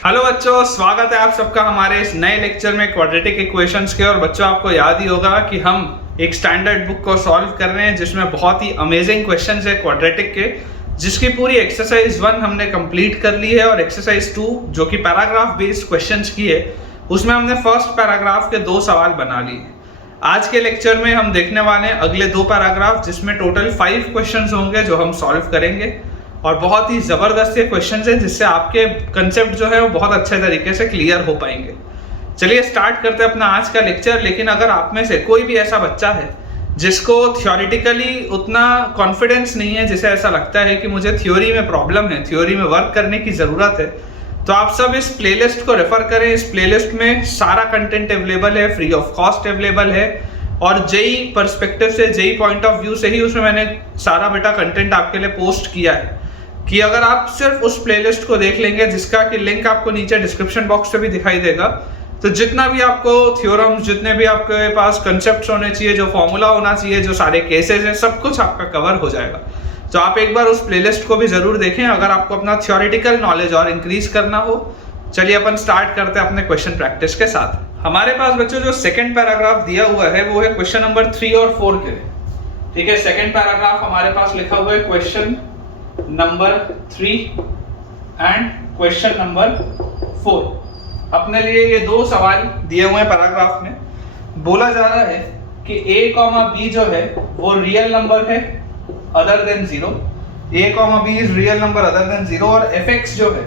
Hello बच्चों, स्वागत है आप सबका हमारे इस नए लेक्चर में क्वाड्रेटिक इक्वेशंस के। और बच्चों, आपको याद ही होगा कि हम एक स्टैंडर्ड बुक को सॉल्व कर रहे हैं जिसमें बहुत ही अमेजिंग क्वेश्चंस है क्वाड्रेटिक के, जिसकी पूरी एक्सरसाइज 1 हमने कंप्लीट कर ली है और एक्सरसाइज 2 जो कि पैराग्राफ बेस्ड क्वेश्चंस की है, उसमें हमने फर्स्ट पैराग्राफ के 2 सवाल बना लिए। आज के लेक्चर में हम देखने वाले हैं अगले 2 पैराग्राफ, जिसमें टोटल 5 क्वेश्चंस होंगे जो हम सॉल्व करेंगे और बहुत ही जबरदस्त ये क्वेश्चंस हैं जिससे आपके कंसेप्ट जो है वो बहुत अच्छे तरीके से क्लियर हो पाएंगे। चलिए स्टार्ट करते हैं अपना आज का लेक्चर। लेकिन अगर आप में से कोई भी ऐसा बच्चा है जिसको थ्योरेटिकली उतना कॉन्फिडेंस नहीं है, जिसे ऐसा लगता है कि मुझे थ्योरी में प्रॉब्लम है, थ्योरी में वर्क करने की ज़रूरत है, तो आप सब इस प्लेलिस्ट को रेफर करें। इस प्लेलिस्ट में सारा कंटेंट अवेलेबल है, फ्री ऑफ कॉस्ट अवेलेबल है और जेई पर्सपेक्टिव से, जेई पॉइंट ऑफ व्यू से ही उसमें मैंने सारा बेटा कंटेंट आपके लिए पोस्ट किया है कि अगर आप सिर्फ उस प्लेलिस्ट को देख लेंगे, जिसका कि लिंक आपको नीचे डिस्क्रिप्शन बॉक्स पे भी दिखाई देगा, तो जितना भी आपको थ्योरम्स, जितने भी आपके पास कंसेप्ट्स होने चाहिए, जो फॉर्मूला होना चाहिए, जो सारे केसेस हैं, सब कुछ आपका कवर हो जाएगा। तो आप एक बार उस प्लेलिस्ट को भी जरूर देखें अगर आपको अपना थ्योरेटिकल नॉलेज और इंक्रीज करना हो। चलिए अपन स्टार्ट करते हैं अपने क्वेश्चन प्रैक्टिस के साथ। हमारे पास बच्चों जो सेकंड पैराग्राफ दिया हुआ है वो है क्वेश्चन नंबर 3 और 4 के लिए। ठीक है, सेकंड पैराग्राफ हमारे पास लिखा हुआ है question number 3 and question number 4। अपने लिए ये 2 सवाल दिए हुए हैं पैराग्राफ में। बोला जा रहा है कि a, b जो है वो रियल नंबर है other than 0। a, b is real number other than 0 और fx जो है,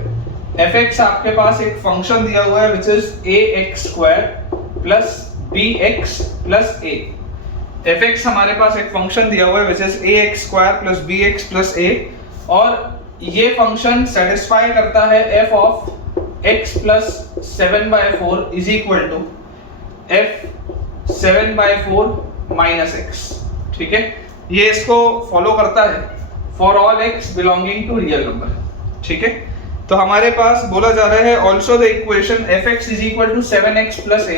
fx आपके पास एक फंक्शन दिया हुआ है which is ax² plus bx plus a। fx हमारे पास एक फंक्शन दिया हुआ है which is ax² plus bx plus a और ये फंक्शन सेटिस्फाई करता है f of x plus 7/4 is equal to f 7/4 minus x। ठीक है, ये इसको फॉलो करता है for all x belonging to real number. ठीक है, तो हमारे पास बोला जा रहा है also the equation fx is equal to 7x plus a,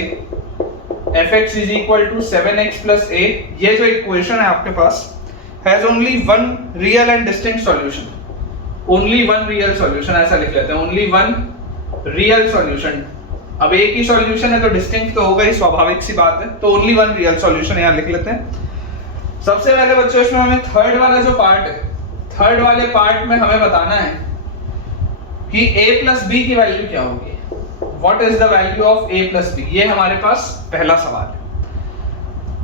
fx is equal to 7x plus a। ये जो इक्वेशन है आपके पास has only one real and distinct solution, only one real solution, ऐसा लिख लेते हैं, only one real solution। अब एक ही solution है तो distinct तो होगा ही, स्वाभाविक सी बात है, तो only one real solution यहाँ लिख लेते हैं। सबसे पहले बच्चों इसमें हमें थर्ड वाला जो पार्ट है, थर्ड वाले पार्ट में हमें बताना है कि a प्लस b की वैल्यू क्या होगी, what is the value of a plus b। ये हमारे पास पहला सवाल है।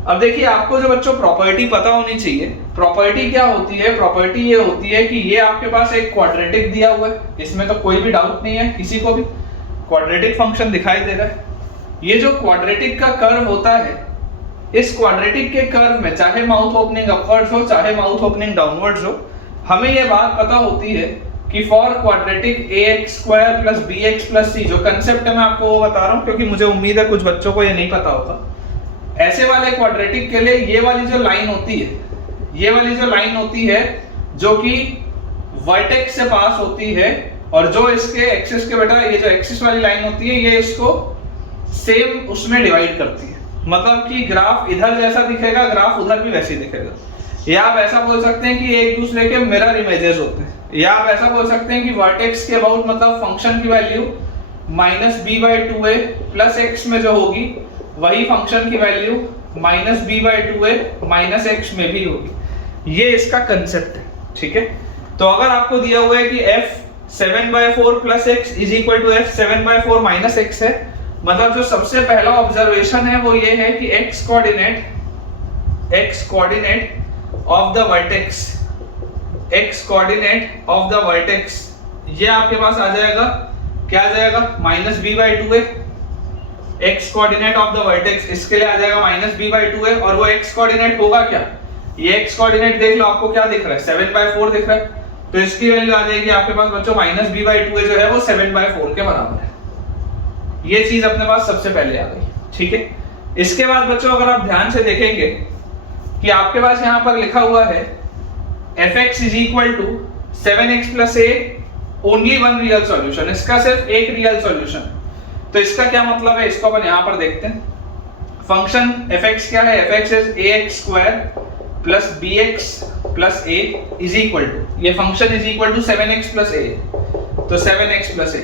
अब देखिए, आपको जो बच्चों प्रॉपर्टी पता होनी चाहिए, प्रॉपर्टी क्या होती है। प्रॉपर्टी ये होती है कि ये आपके पास एक क्वाड्रेटिक दिया हुआ है, इसमें तो कोई भी डाउट नहीं है किसी को भी, क्वाड्रेटिक फंक्शन दिखाई दे रहा है। ये जो क्वाड्रेटिक का कर्व होता है, इस क्वाड्रेटिक के कर्व में चाहे माउथ ओपनिंग अपवर्ड्स हो चाहे माउथ ओपनिंग डाउनवर्ड्स हो, हमें ये बात पता होती है कि for quadratic ax² plus bx plus c, जो कंसेप्ट है मैं आपको वो बता रहा हूँ क्योंकि मुझे उम्मीद है कुछ बच्चों को ये नहीं पता होगा। ऐसे वाले क्वाड्रेटिक के लिए ये वाली जो लाइन होती है, ये वाली जो लाइन होती है जो कि वर्टेक्स से पास होती है, और जो इसके एक्सिस के बेटा ये जो एक्सिस वाली लाइन होती है ये इसको सेम उसमें डिवाइड करती है। मतलब कि ग्राफ इधर जैसा दिखेगा, ग्राफ उधर भी वैसे ही दिखेगा। या आप ऐसा बोल सकते हैं कि एक दूसरे के मिरर इमेजेस होते हैं, या आप ऐसा बोल सकते हैं कि वर्टेक्स के अबाउट मतलब फंक्शन की वैल्यू -b/2a प्लस x में जो होगी वही फंक्शन की वैल्यू -b/2a माइनस x में भी होगी। ये इसका कंसेप्ट है। ठीक है, तो अगर आपको दिया हुआ है कि f 7/4 plus x is equal to f 7/4 minus x है, मतलब जो सबसे पहला ऑब्जर्वेशन है वो ये है कि x coordinate of the vertex, x coordinate of the vertex, ये आपके पास आ जाएगा, क्या आ जाएगा, -b/2a। x coordinate of the vertex इसके लिए आ जाएगा -b/2a, और वो x कोऑर्डिनेट होगा क्या, ये x कोऑर्डिनेट देख लो, आपको क्या दिख रहा है, 7/4 दिख रहा है, तो इसकी वैल्यू आ जाएगी आपके पास बच्चों -b/2a जो है वो 7/4 के बराबर है। ये चीज अपने पास सबसे पहले आ गई। ठीक है, इसके बाद बच्चों अगर आप ध्यान से देखेंगे कि आपके पास यहाँ पर लिखा हुआ है fx is equal to 7x plus a, only one real solution, इसका सिर्फ एक रियल सॉल्यूशन। तो इसका क्या मतलब है, इसको अपन यहाँ पर देखते हैं। फंक्शन fx क्या है, fx is ax² plus bx plus a is equal to, ये function is equal to 7x plus a, तो 7x प्लस a,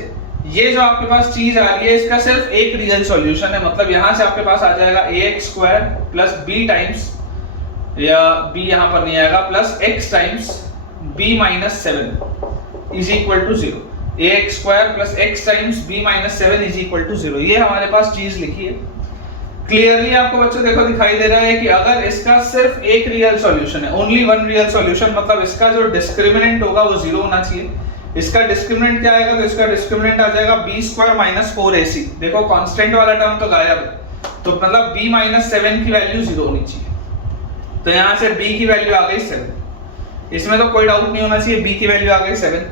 ये जो आपके पास चीज आ रही है इसका सिर्फ एक रियल सॉल्यूशन है, मतलब यहां से आपके पास आ जाएगा ax square plus b times, या b यहां पर नहीं आएगा, plus x times b minus 7 is equal to 0। ax square plus x times b minus 7 is equal to 0, ये हमारे पास चीज लिखी है। क्लियरली आपको बच्चों देखो दिखाई दे रहा है कि अगर इसका सिर्फ एक रियल सॉल्यूशन है, ओनली वन रियल सॉल्यूशन, मतलब इसका जो डिस्क्रिमिनेंट होगा वो 0 होना चाहिए। इसका डिस्क्रिमिनेंट क्या आएगा, तो इसका डिस्क्रिमिनेंट आ जाएगा b स्क्वायर माइनस 4ac। देखो कांस्टेंट वाला टर्म तो गायब है, तो मतलब b माइनस 7 की वैल्यू 0 होनी चाहिए। तो यहां से b की वैल्यू आ गई 7, इसमें तो कोई डाउट नहीं होना चाहिए, b की वैल्यू आ गई 7।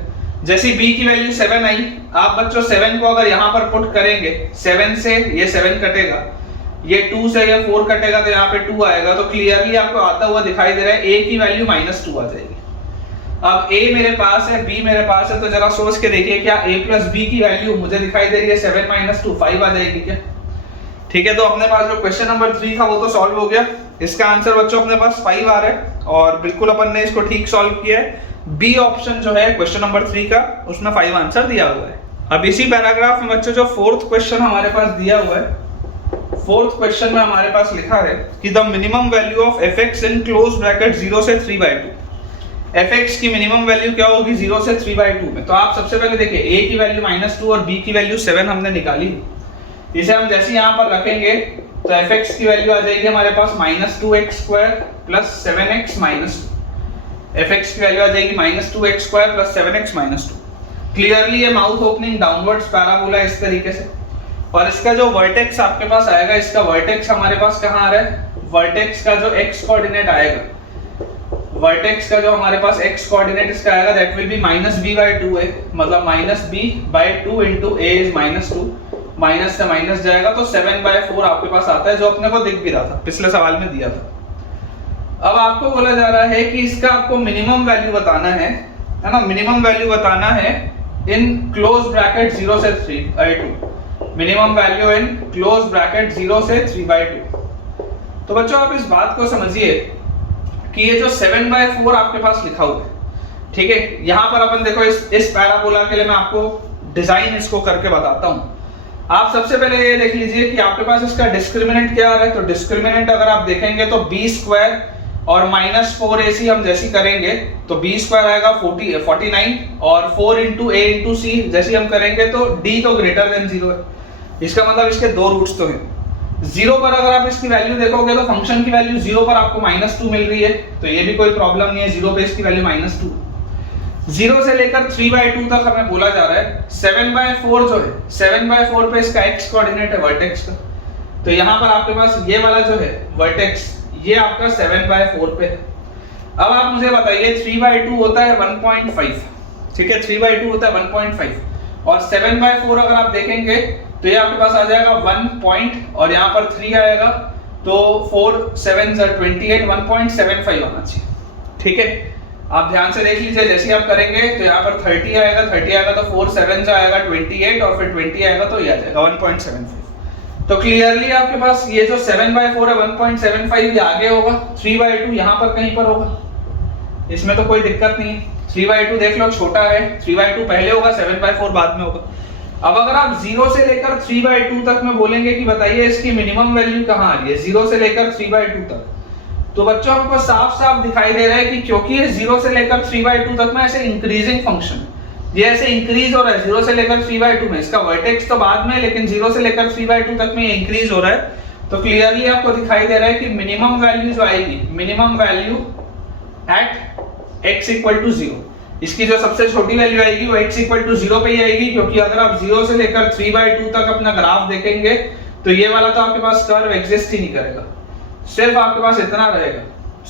जैसी b की वैल्यू 7 आई, आप बच्चों 7 को अगर यहां पर पुट करेंगे, 7 से ये 7 कटेगा, ये 2 से ये 4 कटेगा, तो यहाँ पे 2 आएगा। तो क्लियरली आपको आता हुआ दिखाई दे रहा है a की वैल्यू -2 आ जाएगी। अब a मेरे पास है, b मेरे पास है, तो जरा सोच के देखिए क्या a प्लस b की वैल्यू मुझे दिखाई दे रही है 7 - 2 5 आ जाएगी क्या? ठीक है, तो अपने पास जो क्वेश्चन नंबर 3 था वो तो सॉल्व हो गया। इसका आंसर बच्चों अपने पास 5 आ रहा है और बिल्कुल अपन ने इसको ठीक सॉल्व किया है। बी ऑप्शन जो है क्वेश्चन नंबर 3 का, उसमें 5 आंसर दिया हुआ है। अब इसी पैराग्राफ में बच्चों जो फोर्थ क्वेश्चन हमारे पास दिया हुआ है, फोर्थ क्वेश्चन में हमारे पास लिखा है कि the minimum value of fx in close bracket 0 से 3/2। fx की मिनिमम वैल्यू क्या होगी 0 से 3/2 में? तो आप सबसे पहले देखिए a की वैल्यू -2 और b की वैल्यू 7 हमने निकाली। इसे हम जैसे यहाँ पर रखेंगे तो fx की वैल्यू आ जाएगी हमारे पास -2x square plus 7x -2। fx की वैल्यू आ जाएगी -2x square plus 7x -2। Clearly ये माउथ ओपनिंग डाउनवर्ड्स पैराबोला इस तरीके से, और इसका जो वर्टेक्स आपके पास आएगा, इसका वर्टेक्स हमारे पास कहाँ आ रहा है, वर्टेक्स का जो x कोऑर्डिनेट आएगा, वर्टेक्स का जो हमारे पास x कोऑर्डिनेट इसका आएगा दैट विल बी -b/2 है, मतलब -b/2 into a is -2, minus से माइनस जाएगा तो 7/4 आपके पास आता है, जो अपने को दिख भी रहा था, पिछले सवाल में दिया था। अब आपको बोला जा रहा है कि इसका आपको मिनिमम वैल्यू बताना है ना, मिनिमम वैल्यू बताना है इन क्लोज ब्रैकेट 0 से 3/2, minimum value in close bracket 0 से 3/2। तो बच्चों आप इस बात को समझिए कि ये जो 7/4 आपके पास लिखा हुआ है, ठीक है, यहां पर अपन देखो इस पैराबोला के लिए मैं आपको डिजाइन इसको करके बताता हूं। आप सबसे पहले ये देख लीजिए कि आपके पास इसका डिस्क्रिमिनेंट क्या आ रहा है। तो डिस्क्रिमिनेंट अगर आप देखेंगे तो b स्क्वायर और -4ac हम जैसी करेंगे तो b स्क्वायर आएगा 49 और 4 इंटू a इंटू c जैसी हम करेंगे तो d तो ग्रेटर देन 0 है, इसका मतलब इसके दो रूट्स तो हैं। 0 पर अगर आप इसकी वैल्यू देखोगे तो फंक्शन की वैल्यू 0 पर आपको -2 मिल रही है, तो ये भी कोई प्रॉब्लम नहीं है, 0 पे इसकी वैल्यू -2। 0 से लेकर 3/2 तक हमें बोला जा रहा है 7/4 जो है, 7/4 पे इसका x कोऑर्डिनेट है वर्टेक्स का, तो यहाँ पर आपके पास ये वाला जो है वर्टेक्स, ये आपका 7/4 पे है। अब आप मुझे बताइए 3/2 होता है 1.5, ठीक है, 3/2 होता है 1.5 और 7/4 अगर आप देखेंगे तो ये आपके पास आ जाएगा 1 पॉइंट और यहाँ पर 3 आएगा, तो 4 7 28 1.75 आना चाहिए, ठीक है। आप ध्यान से देख लीजिए, जैसे आप करेंगे तो यहाँ पर 30 आएगा, 30 आएगा तो 4 7 आएगा 28 और फिर 20 आएगा तो ये आ जाएगा 1.75। तो क्लियरली आपके पास ये जो 7/4 है 1.75 ये आगे होगा, 3/2 यहाँ पर कहीं पर होगा, इसमें तो कोई दिक्कत नहीं है। 3/2 देख लो छोटा है, 3/2 पहले होगा, 7/4 बाद में होगा। अब अगर आप 0 से लेकर 3/2 तक में बोलेंगे कि बताइए इसकी मिनिमम वैल्यू कहाँ आ रही है 0 से लेकर 3/2 तक, तो बच्चों हमको साफ साफ दिखाई दे रहा है कि क्योंकि ये 0 से लेकर 3/2 तक में ऐसे इंक्रीजिंग फंक्शन है, ये ऐसे इंक्रीज हो रहा है 0 से लेकर 3/2 में, इसका वर्टेक्स तो बाद में, लेकिन 0 से लेकर 3/2 तक में ये इंक्रीज हो रहा है। तो क्लियरली आपको दिखाई दे रहा है कि मिनिमम वैल्यू जो आएगी, मिनिमम वैल्यू एट x = 0, इसकी जो सबसे छोटी वैल्यू आएगी वो x = 0 पे ही आएगी, क्योंकि अगर आप 0 से लेकर 3/2 तक अपना ग्राफ देखेंगे तो ये वाला तो आपके पास कर्व एग्जिस्ट ही नहीं करेगा, सिर्फ आपके पास इतना रहेगा,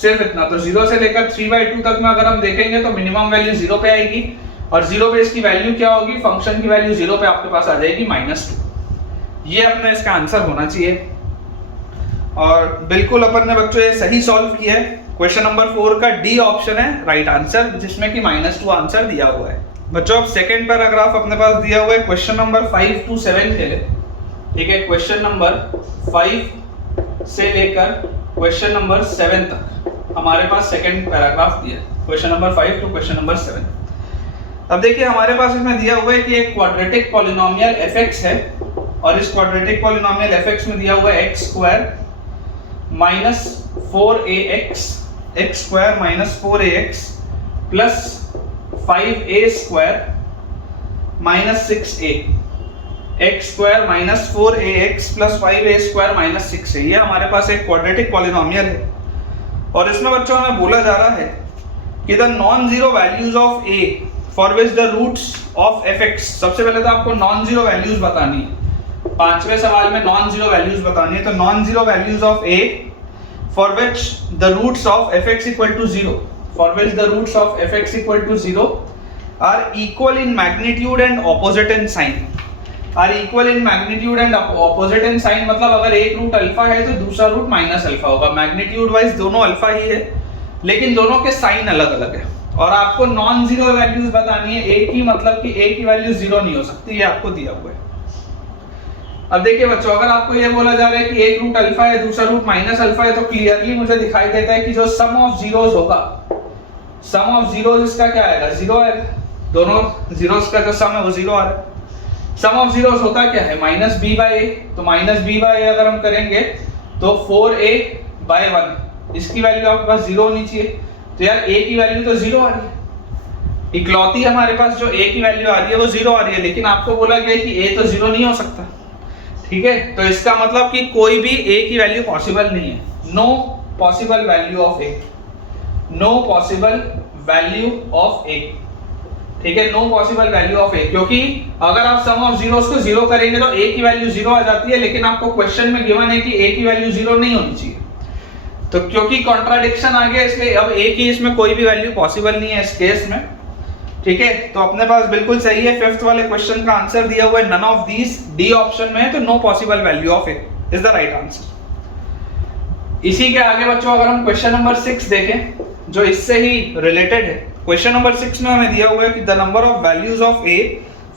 सिर्फ इतना। तो 0 से लेकर 3/2 तक में अगर हम देखेंगे तो मिनिमम वैल्यू 0 पे आएगी और 0 पे इसकी वैल्यू क्या होगी, फंक्शन की वैल्यू 0 पे आपके पास आ जाएगी -2। ये अपना इसका आंसर होना चाहिए और बिल्कुल अपन ने बच्चों ये सही सॉल्व किया है। क्वेश्चन नंबर 4 का डी ऑप्शन है राइट आंसर, जिसमें कि -2 आंसर दिया हुआ है। बच्चों अब सेकंड पैराग्राफ अपने पास दिया हुआ है क्वेश्चन नंबर 5 to 7 के लिए, ठीक है। क्वेश्चन नंबर 5 से लेकर क्वेश्चन नंबर 7 तक हमारे पास सेकंड पैराग्राफ दिया है, question number 5 to question number 7। अब देखिए हमारे पास इसमें दिया हुआ है कि एक क्वाड्रेटिक पॉलिनोमियल fx है और इस क्वाड्रेटिक पॉलिनोमियल fx में दिया हुआ है x square minus 4ax x square minus 4ax plus 5a square minus 6a x square minus 4ax plus 5a square minus 6a। ये हमारे पास एक क्वाड्रेटिक पॉलिनोमियल है और इसमें बच्चों हमें बोला जा रहा है कि the non zero values of a for which the roots of fx। सबसे पहले तो आपको नॉन जीरो वैल्यूज बतानी है, पांचवें सवाल में नॉन जीरो वैल्यूज बतानी है। तो non zero values of a for which the roots of fx equal to 0 for which the roots of fx equal to 0 are equal in magnitude and opposite in sign. Are equal in magnitude and opposite in sign मतलब अगर एक root alpha है तो दूसरा root minus alpha होगा। Magnitude wise दोनों alpha ही है लेकिन दोनों के साइन अलग अलग है। और आपको नॉन जीरो वैल्यूज बतानी है a की, मतलब कि a की वैल्यू जीरो नहीं हो सकती, ये आपको दिया हुआ है। अब देखिए बच्चों, अगर आपको ये बोला जा रहा है कि एक रूट अल्फा है दूसरा रूट माइनस अल्फा है तो क्लियरली मुझे दिखाई देता है कि जो सम ऑफ जीरोस होगा, सम ऑफ जीरोस इसका क्या आएगा, जीरो आएगा। दोनों जीरोस का जो सम है वो जीरो आ रहा है। सम ऑफ जीरोस होता क्या है, माइनस बी बाई ए। तो माइनस बी बाई ए अगर हम करेंगे तो 4a बाय 1, इसकी वैल्यू आपके पास जीरो होनी चाहिए। तो यार a की वैल्यू तो जीरो आ रही है, इकलौती हमारे पास जो a की वैल्यू आ रही है वो जीरो आ रही है, लेकिन आपको बोला गया कि a तो जीरो नहीं हो सकता। ठीक है, तो इसका मतलब कि कोई भी a की वैल्यू पॉसिबल नहीं है। No possible value of a, no possible value of a। ठीक है, no possible value of a, क्योंकि अगर आप सम ऑफ जीरोस को जीरो करेंगे तो a की वैल्यू जीरो आ जाती है, लेकिन आपको क्वेश्चन में गिवन है कि a की वैल्यू जीरो नहीं होनी चाहिए। तो क्योंकि कॉन्ट्राडिक्शन आ गया इसलिए अब a की इसमें कोई भी वैल्यू पॉसिबल नहीं है इस केस में। ठीक है, तो अपने पास बिल्कुल सही है। फिफ्थ वाले क्वेश्चन का आंसर दिया हुआ है none of these, D option में है, तो no possible value of a is the right answer. इसी के आगे बच्चों अगर हम क्वेश्चन नंबर 6 देखें जो इससे ही रिलेटेड है, क्वेश्चन नंबर 6 में हमें दिया हुआ है कि the number of values of a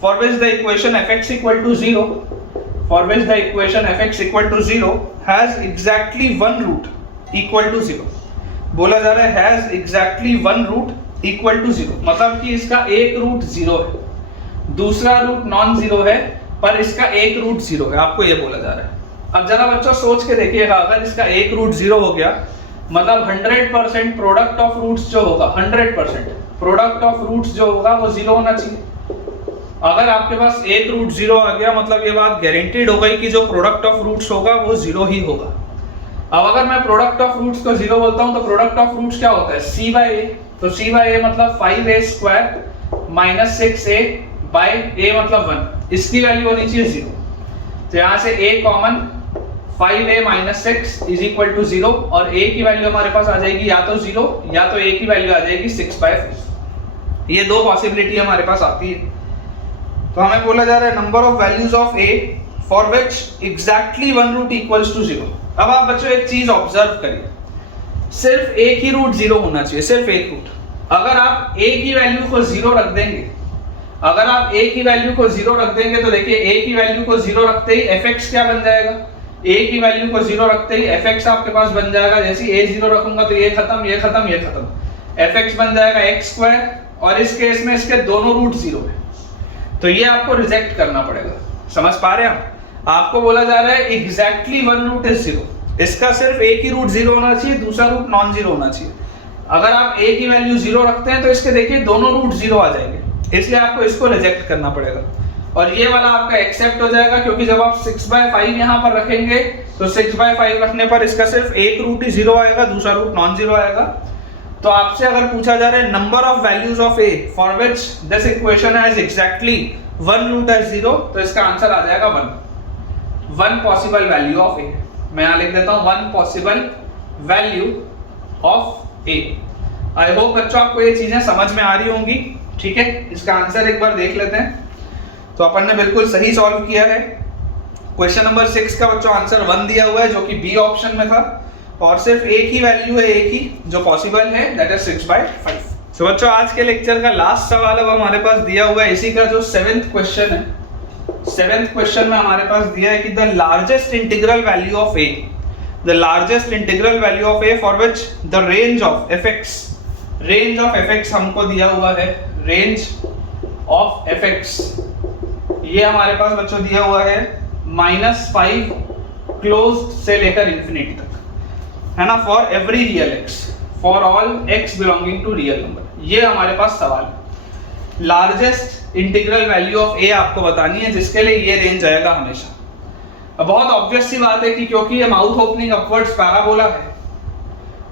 for which the equation fx equal to 0 for which the equation fx equal to 0 has exactly one root equal to 0। बोला जा रहा है has exactly one root equal to 0, मतलब कि इसका एक root 0 है, दूसरा रूट नॉन जीरो है, पर इसका एक रूट 0 है, आपको ये बोला जा रहा है। अब जरा बच्चों सोच के देखिएगा, अगर इसका एक रूट 0 हो गया मतलब 100% प्रोडक्ट ऑफ रूट्स जो होगा, 100% प्रोडक्ट ऑफ रूट्स जो होगा वो 0 होना चाहिए। अगर आपके पास एक रूट 0 आ गया मतलब ये बात गारंटीड हो गई कि जो प्रोडक्ट ऑफ रूट्स होगा वो 0 ही होगा। अब अगर मैं प्रोडक्ट ऑफ रूट्स को 0 बोलता हूं तो प्रोडक्ट ऑफ रूट्स क्या होता है, c बाय a। तो c बाय a मतलब 5a square minus 6a bye a मतलब 1, इसकी वैल्यू होनी चाहिए 0। तो यहां से a common, 5a minus 6 is equal to 0 और a की वैल्यू हमारे पास आ जाएगी या तो 0 या तो a की वैल्यू आ जाएगी 6 बाय 5। ये दो पॉसिबिलिटी हमारे पास आती है। तो हमें बोला जा रहा है number of values of a for which exactly one root equals to 0। अब आप बच्चों एक चीज ऑब्जर्व करिए, सिर्फ एक ही रूट 0 होना चाहिए, सिर्फ एक रूट। अगर आप a की वैल्यू को 0 रख देंगे, अगर आप a की वैल्यू को 0 रख देंगे तो देखिए a की वैल्यू को 0 रखते ही fx क्या बन जाएगा, a की वैल्यू को 0 रखते ही fx आपके पास बन जाएगा, जैसे a 0 रखूंगा तो ये खत्म ये खत्म ये खत्म, fx बन जाएगा x स्क्वायर, और इस केस में इसके दोनों रूट 0 है, तो ये आपको रिजेक्ट करना पड़ेगा। समझ पा रहे हैं? आपको बोला जा रहा है एग्जैक्टली वन रूट इज 0, इसका सिर्फ एक ही रूट 0 होना चाहिए, दूसरा रूट नॉन जीरो होना चाहिए। अगर आप a की वैल्यू 0 रखते हैं तो इसके देखिए दोनों रूट 0 आ जाएंगे, इसलिए आपको इसको रिजेक्ट करना पड़ेगा और ये वाला आपका एक्सेप्ट हो जाएगा, क्योंकि जब आप 6/5 यहाँ पर रखेंगे तो 6/5 रखने पर इसका सिर्फ एक रूट ही 0 आएगा, दूसरा रूट नॉन जीरो आएगा। तो आपसे अगर पूछा जा रहा है number of values of a for which this equation has exactly one root as 0, तो इसका आंसर आ जाएगा 1 पॉसिबल वैल्यू ऑफ a। मैं यहां लिख देता हूं 1 possible value of a। I hope बच्चों आपको ये चीजें समझ में आ रही होंगी। ठीक है, इसका आंसर एक बार देख लेते हैं। तो अपन ने बिल्कुल सही सॉल्व किया है। क्वेश्चन नंबर 6 का बच्चों आंसर 1 दिया हुआ है जो कि बी ऑप्शन में था, और सिर्फ एक ही वैल्यू है a की जो पॉसिबल है, दैट इज 6/5। तो बच्चों आज के लेक्चर का लास्ट सवाल अब हमारे पास दिया हुआ है, इसी का जो 7th क्वेश्चन है। 7th क्वेश्चन में हमारे पास दिया है कि the largest integral value of a, the largest integral value of a for which the range of fx, range of fx हमको दिया हुआ है, रेंज ऑफ एफ एक्स, ये हमारे पास बच्चों दिया हुआ है -5 क्लोज से लेकर इंफिनिटी तक, है ना, for every real x, for all x belonging to real number. ये हमारे पास सवाल है। Largest integral value of A आपको बतानी है, जिसके लिए ये रेंज आएगा हमेशा। अब बहुत ऑब्वियस सी बात है कि क्योंकि ये माउथ ओपनिंग अपवर्ड्स पैराबोला है,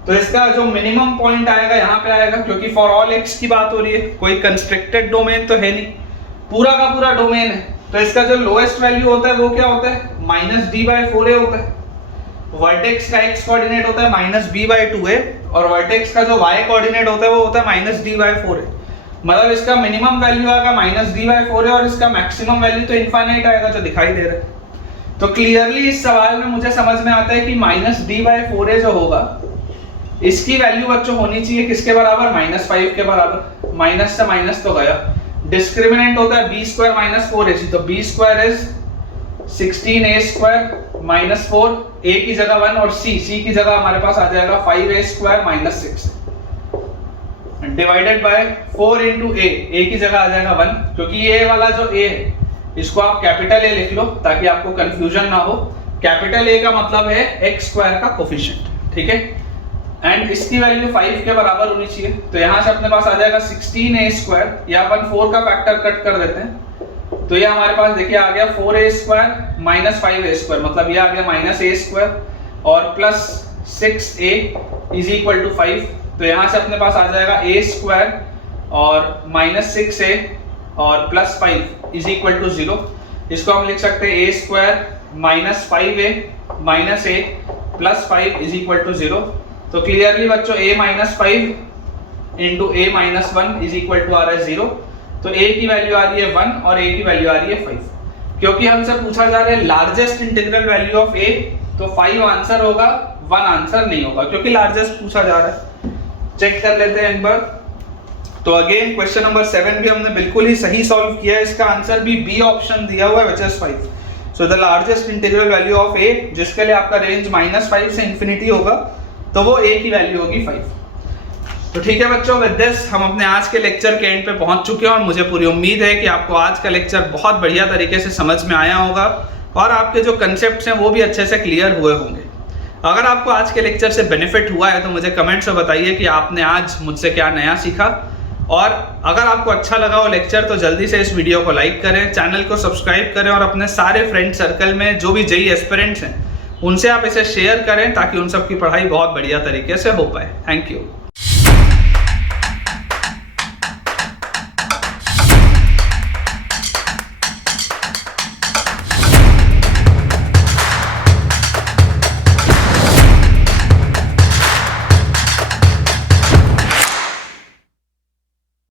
तो इसका जो मिनिमम पॉइंट आएगा यहाँ पे आएगा, क्योंकि फॉर ऑल एक्स की बात हो रही है, कोई कंस्ट्रिक्टेड डोमेन तो है नहीं, पूरा का पूरा डोमेन है। तो इसका जो लोएस्ट वैल्यू होता है वो क्या होता है, -d/4a होता है। वर्टेक्स का x कोऑर्डिनेट होता है -b/2a, और वर्टेक्स का जो y कोऑर्डिनेट होता है वो होता है -d/4a। मतलब इसका मिनिमम वैल्यू आएगा -d/4a और इसका मैक्सिमम वैल्यू तो इनफाइनाइट आएगा, जो दिखाई दे रहा है। तो क्लियरली इस सवाल में मुझे समझ में आता है कि -d/4a जो होगा, इसकी वैल्यू बच्चों होनी चाहिए किसके बराबर, -5 के बराबर। माइनस से माइनस तो गया, डिस्क्रिमिनेंट होता है b² - 4ac, तो b² इज 16a² - 4, a की जगह 1 और c की जगह हमारे पास आ जाएगा 5a² - 6 divided by 4 into a की जगह आ जाएगा 1, क्योंकि ये वाला जो a है इसको आप कैपिटल A लिख लो ताकि आपको कंफ्यूजन ना हो। कैपिटल A का मतलब है x² का कोफिशिएंट, ठीक है, एंड इसकी वैल्यू 5 के बराबर होनी चाहिए। तो यहाँ से अपने पास आ जाएगा 16a², या अपन 4 का फैक्टर कट कर देते हैं, तो ये हमारे पास देखिए आ गया 4a² - 5a², मतलब ये आ गया -a² और +6a = 5। तो यहाँ से अपने पास आ जाएगा a² और -6a और +5 = 0। इसको हम लिख सकते हैं a² - 5a - a +5 = 0। तो क्लियरली बच्चों a - 5 into a - 1 आ रहा है 0। तो a की वैल्यू आ रही है 1 और a की वैल्यू आ रही है 5। क्योंकि हमसे पूछा जा रहा है largest integral value of a, तो 5 आंसर होगा, 1 आंसर नहीं होगा, क्योंकि लार्जेस्ट पूछा जा रहा है। चेक कर लेते हैं एक बार। तो अगेन क्वेश्चन नंबर 7 भी हमने बिल्कुल ही सही सॉल्व किया है, इसका आंसर भी बी ऑप्शन दिया हुआ है, which is 5। So the largest integral value of a, जिसके लिए आपका रेंज -5 से इंफिनिटी होगा, तो वो a की वैल्यू होगी 5। तो ठीक है बच्चों, विद दिस हम अपने आज के लेक्चर के एंड पे पहुंच चुके हैं, और मुझे पूरी उम्मीद है कि आपको आज का लेक्चर बहुत बढ़िया तरीके से समझ में आया होगा और आपके जो कंसेप्ट्स हैं वो भी अच्छे से क्लियर हुए होंगे। अगर आपको आज के लेक्चर से बेनिफिट हुआ है तो मुझे कमेंट्स में बताइए कि आपने आज मुझसे क्या नया सीखा, और अगर आपको अच्छा लगा वो लेक्चर तो जल्दी से इस वीडियो को लाइक करें, चैनल को सब्सक्राइब करें, और अपने सारे फ्रेंड सर्कल में जो भी जेईई एस्पिरेंट्स हैं उनसे आप इसे शेयर करें, ताकि उन सब की पढ़ाई बहुत बढ़िया तरीके से हो पाए। Thank you.